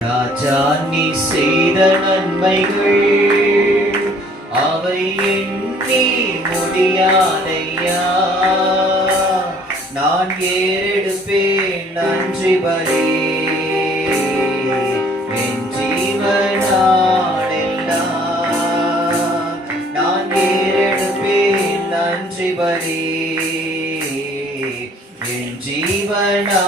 ராஜா நீ செய்த நன்மைகள் அவை எண்ணி முடியாதையா நான் ஏறெடுப்பேன் நன்றி பலி என் ஜீவனாடெல்லாம் நான் ஏறெடுப்பேன் நன்றி பலி என் ஜீவனா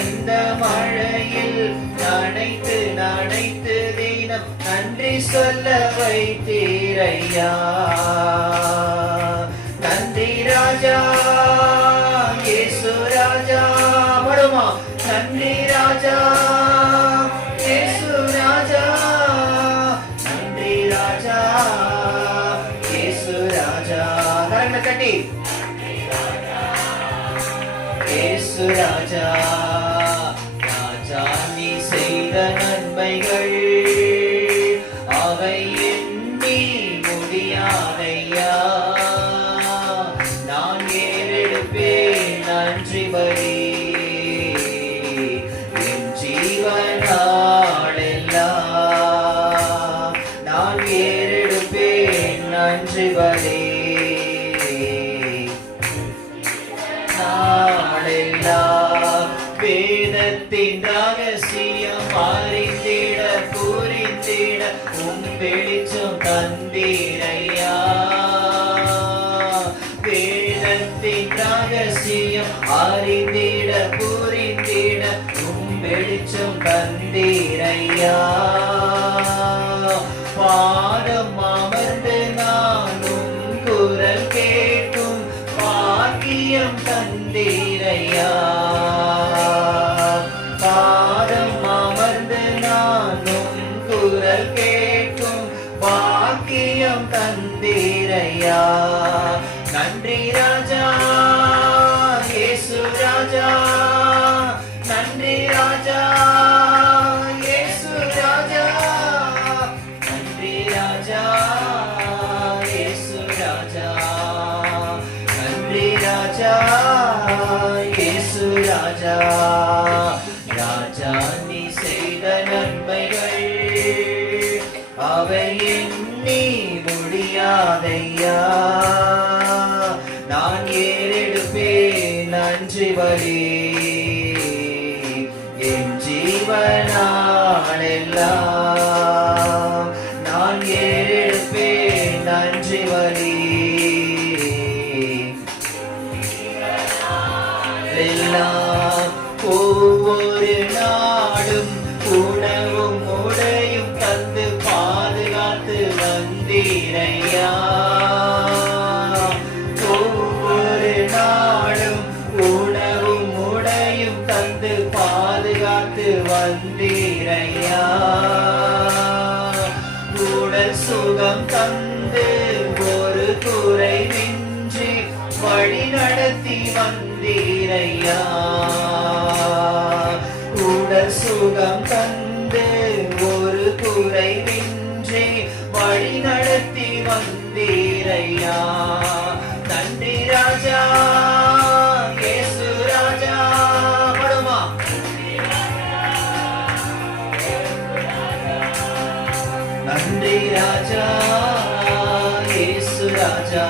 ஆனந்த மழையில் நனைத்து நனைத்து தினம் நன்றி சொல்ல வைத்தீரையா? நன்றி ராஜா கேசு ராஜா படுமா? நன்றி ராஜா இயேசு ராஜா நன்றி ராஜா இயேசு ராஜா கட்டி இயேசு ராஜா நன்றி பலி நாளெல்லாம் வேதத்தின் ரகசியம் அறிந்திட புரிந்திட உன் வெளிச்சம் தந்தீரையா. வேதத்தின் ரகசியம் அறிந்திட புரிந்திட உன் வெளிச்சம் தந்தீர் தந்தீரையா பாதம் அமர்ந்து நானும் குரல் கேட்கும் பாக்கியம் தந்தீரையா? நன்றி ராஜா ராஜா நீ செய்த நன்மைகள். அவை எண்ணி முடியாதையா? நான் ஏறெடுப்பேன் நன்றி பலி என் ஜீவனாலெல்லாம் ஒவ்வொரு நாடும் உணவும் உடையும் தந்து பாதுகாத்து வந்தீரையா. ஒவ்வொரு நாடும் உணவும் உடையும் தந்து பாதுகாத்து வந்தீரையா. உடல் சுகம் தந்து ஒரு குறைவின்றி வழி நடத்தி வந்தீரையா. வந்தீரையா நன்றி ராஜா இயேசு ராஜா. படுமா நன்றி ராஜா இயேசு ராஜா.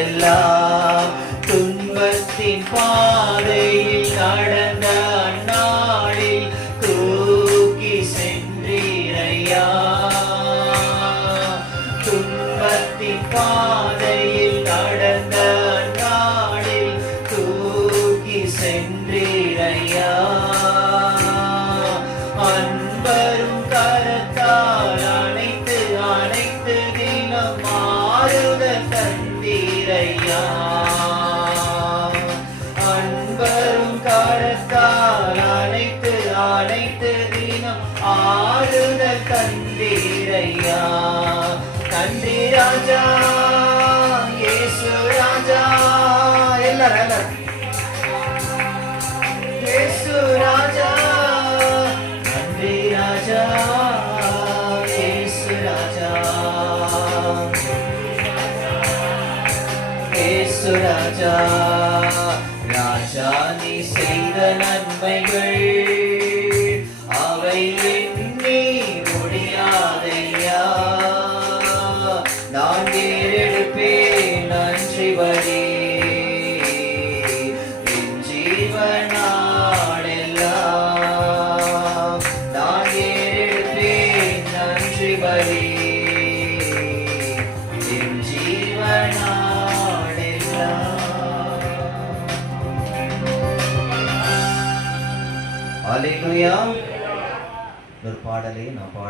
பலி துன்பத்தின் பாதையில் நடந்த அந்நாளில் தூக்கி சென்றீரையா? துன்பத்தின் பாதையில் தினம் ஆறுதல் தந்தீரையா? நன்றி ராஜா ஏசு ராஜா. எல்லாரும் எல்லாரும். அலையா ஒரு பாடலை நான் பாட